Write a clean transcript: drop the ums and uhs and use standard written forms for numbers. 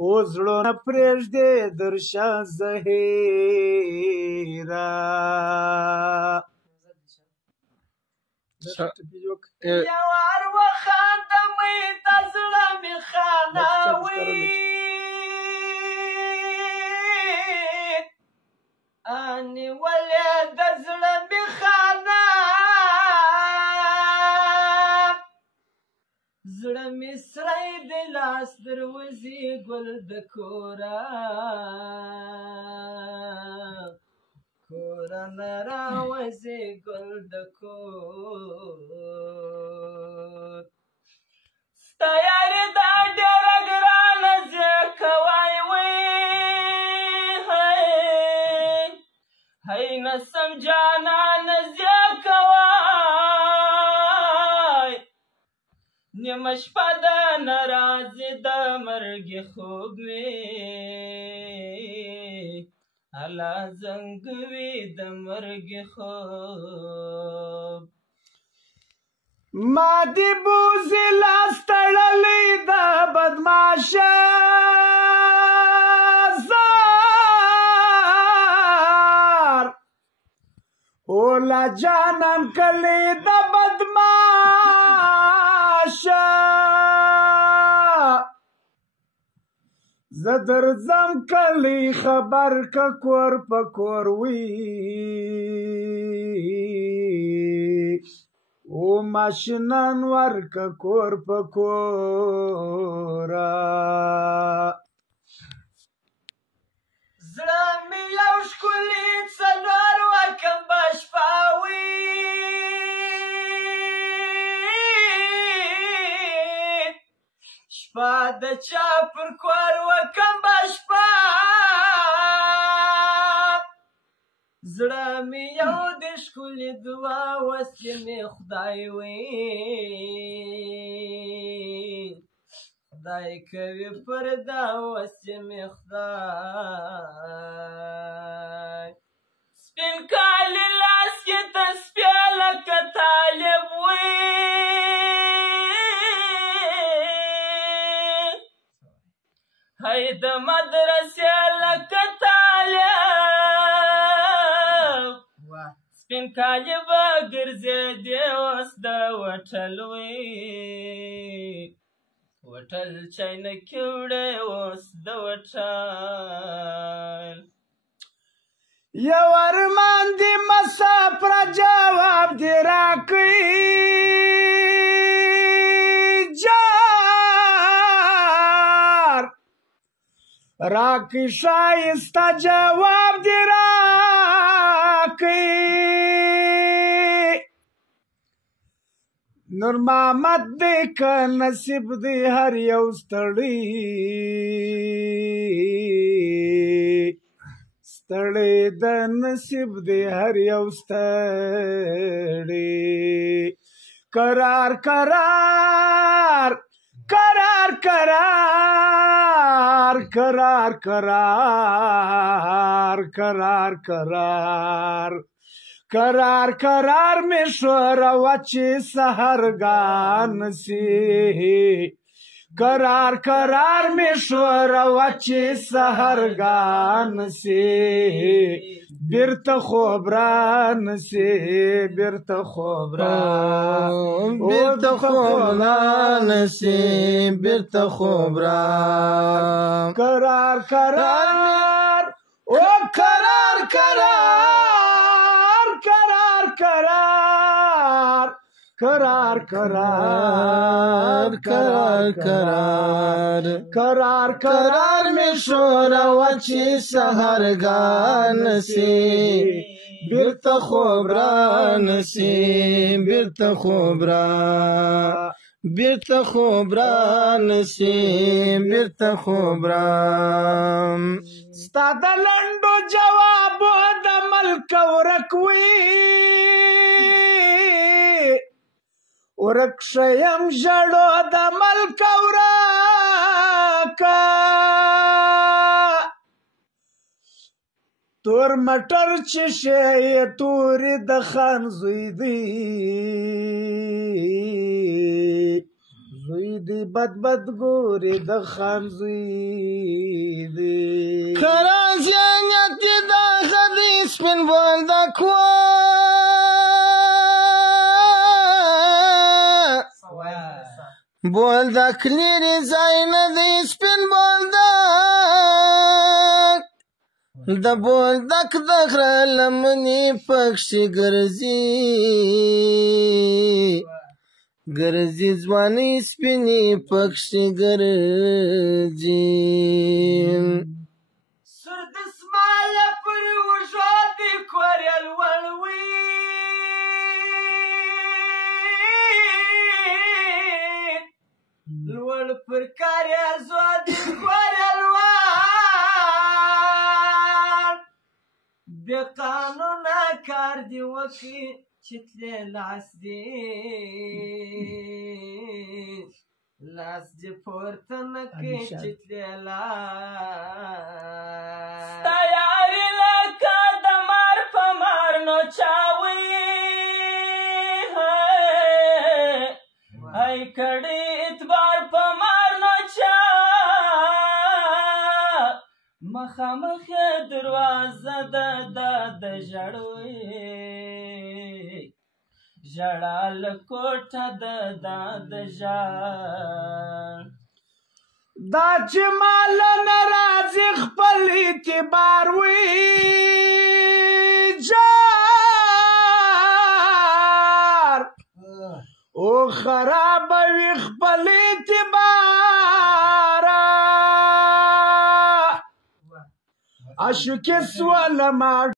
او زړونه پرېږدې درشه زهیره یوار وخانده مې د زړه مې خاناوي نیولې د زړه مې خانه زړه مې سری د لاس دروځي ګل د کوره کوره نه راوځي ګل د کور ستا یاري دا ډېره ګرانه ځکه وای وی هی نسم جانانه ځکه وای نیمه شپه ده نه راځي د مرګې خوب مې الله زنګوي د مرګې خوب ما دې بوزي لاس تړلی د بدماشه زار اولا جانان کلی د بدماشه زه درځم کلی خبر که کور په کور وي او ماشینان ورکه کور په کوره زړه مې یو ښکلي څلور وکمبه شپه وي شپه د چا پر کور وکمبه شپه زړه مې یو د ښکلي دعا وسلې مې خدای وي خدای کوي پر دا وسلې مې خدای سپین کالي لاس کې تسبیح لکه طالب وي هی د مدرسې لکه طالب سپین کالي به ګرځېدې اوس د وټل وي وټل چاینکې وړې اوس د وټل یو ارمان دې مسافره جواب دې راکړي جار راکړي ښایسته جواب دې راکړي نور محمد دې که نصیب دې هر یو ستړی ستړی د نصیب دې هر یو ستړی قرار قرار قرار قرار قرار قرار قرار قرار قرار قرار میں شور وچی سہرگان سی قرار قرار میں شور وچی سہرگان سی برت خوبران سی برت خوبران برت خوبران سی برت خوبران قرار قرار او قرار قرار قرار قرار قرار قرار قرار قرار قرار قرار میں شور وچی سہرگان سی برت خوبران سی برت خوبران برت خوبران سی برت خوبران ستا د لنډو جوابو د ملک ورک وي ورک شیم ژړو د ملک ورکه تور مټر چې شی تورې د خان زوی دی زوی دی بد بد ګورې د خان زوی دی کرازیانیت دی دا خدی سپین بولده کوا بولدک لیری ځای نه دی سپین بولدک د بولدک د غره لمنې پکښې ګرځي ځوانۍ سپینې پکښې ګرځي سر دسماله پر اوږو دې کورې لوړ وي لوړ پر کاریزو دې کورې لوړ بې قانونه کار دې وکړي چې تلې لاس دې پورته نه کړې چې تلې ستا یاري لکه د مار په مار نو چاوي ای کړي اعتبار په مار نو چا مخامخ دروازه د ژړوي ژړا له کوټه د ژړ دا چې مال نه راځي خپل اعتبار وي جار او خراب وي خپل اعتبار اشو کې سوال ما